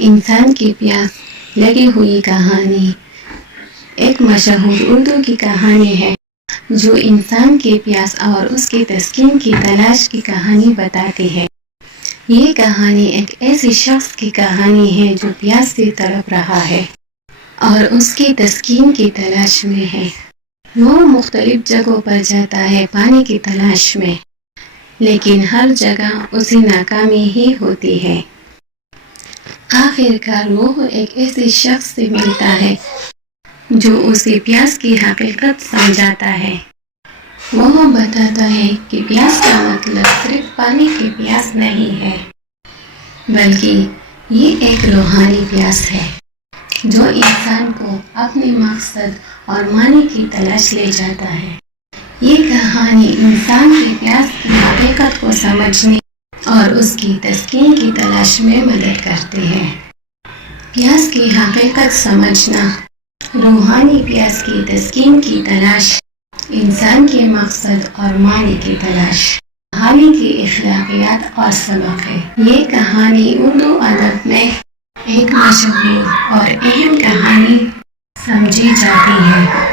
انسان کی پیاس لگی ہوئی کہانی ایک مشہور اردو کی کہانی ہے جو انسان کے پیاس اور اس کی تسکین کی تلاش کی کہانی بتاتی ہے۔ یہ کہانی ایک ایسے شخص کی کہانی ہے جو پیاس سے تڑپ رہا ہے اور اس کی تسکین کی تلاش میں ہے۔ وہ مختلف جگہوں پر جاتا ہے پانی کی تلاش میں، لیکن ہر جگہ اسے ناکامی ہی ہوتی ہے۔ آخر کار وہ ایک ایسے شخص سے ملتا ہے جو اسے پیاس کی حقیقت سمجھاتا ہے۔ وہ بتاتا ہے کہ پیاس کا مطلب صرف پانی کی پیاس نہیں ہے، بلکہ یہ ایک روحانی پیاس ہے جو انسان کو اپنے مقصد اور معنی کی تلاش لے جاتا ہے۔ یہ کہانی انسان کی پیاس کی حقیقت کو سمجھنے اور اس کی تسکین کی تلاش میں مدد کرتی ہے۔ پیاس کی حقیقت سمجھنا، روحانی پیاس کی تسکین کی تلاش، انسان کے مقصد اور معنی کی تلاش، کہانی کی اخلاقیات اور سبق ہے۔ یہ کہانی اردو ادب میں ایک مشہور اور اہم کہانی سمجھی جاتی ہے۔